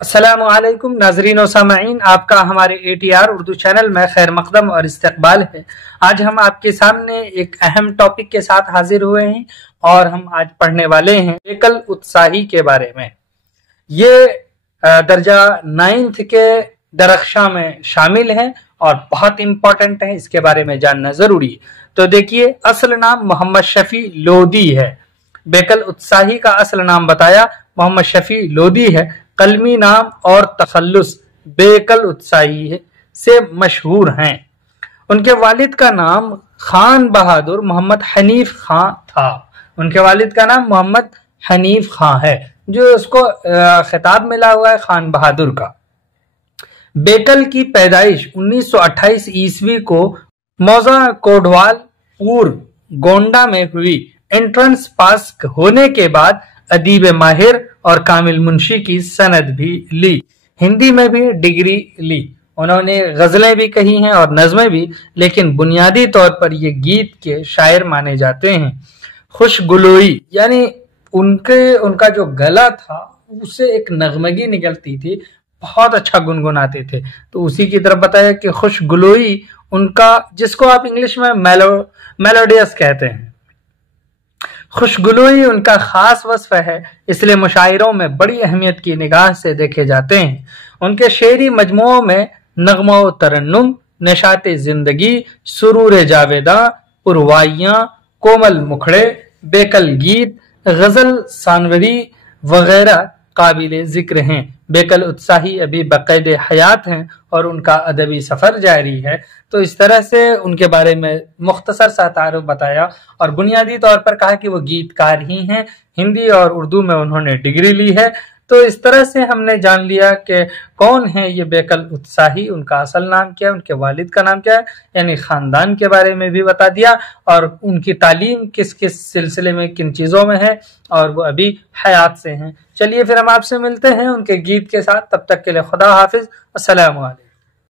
अस्सलामु अलैकुम नाजरीन और सामईन, आपका हमारे ATR उर्दू चैनल में खैर मकदम और इस्तकबाल है। आज हम आपके सामने एक अहम टॉपिक के साथ हाजिर हुए हैं और हम आज पढ़ने वाले हैं बेकल उत्साही के बारे में। ये दर्जा 9th के दरख्शां में शामिल है और बहुत इंपॉर्टेंट है, इसके बारे में जानना जरूरी है। तो देखिए, असल नाम मोहम्मद शफी लोदी है। बेकल उत्साही का असल नाम बताया, मोहम्मद शफी लोदी है। कलमी नाम और तखल्लुस बेकल उत्साही से मशहूर हैं। उनके वालिद का नाम खान बहादुर मोहम्मद हनीफ खां था। उनके वालिद का नाम मोहम्मद हनीफ खां है, जो उसको खिताब मिला हुआ है खान बहादुर का। बेकल की पैदाइश 1928 ईस्वी को मौजा कोडवाल पूर्व गोंडा में हुई। एंट्रेंस पास होने के बाद अदीब माहिर और कामिल मुंशी की सनद भी ली। हिंदी में भी डिग्री ली। उन्होंने गजलें भी कही हैं और नज़में भी, लेकिन बुनियादी तौर पर ये गीत के शायर माने जाते हैं। खुशगुलोई यानी उनका जो गला था उससे एक नगमगी निकलती थी, बहुत अच्छा गुनगुनाते थे। तो उसी की तरफ बताया कि खुशगुलोई उनका, जिसको आप इंग्लिश में मेलोडियस कहते हैं, खुशगुलोई उनका खास वस्फ है, इसलिए मुशायरों में बड़ी अहमियत की निगाह से देखे जाते हैं। उनके शेरी मजमुओं में नगमा तरन्नुम, नशाते जिंदगी, सुरूर जावेदा, पुरवाइयां, कोमल मुखड़े, बेकल गीत, गजल सानवरी वगैरह काबिले जिक्र हैं। बेकल उत्साही अभी बक़ैद हयात हैं और उनका अदबी सफ़र जारी है। तो इस तरह से उनके बारे में मुख्तसर सा तारुफ बताया और बुनियादी तौर पर कहा कि वो गीतकार ही हैं। हिंदी और उर्दू में उन्होंने डिग्री ली है। तो इस तरह से हमने जान लिया कि कौन है ये बेकल उत्साही, उनका असल नाम क्या है, उनके वालिद का नाम क्या है, यानी ख़ानदान के बारे में भी बता दिया और उनकी तालीम किस किस सिलसिले में, किन चीज़ों में है और वो अभी हयात से हैं। चलिए फिर हम आपसे मिलते हैं उनके गीत के साथ। तब तक के लिए खुदा हाफिज़। अस्सलामु अलैकुम।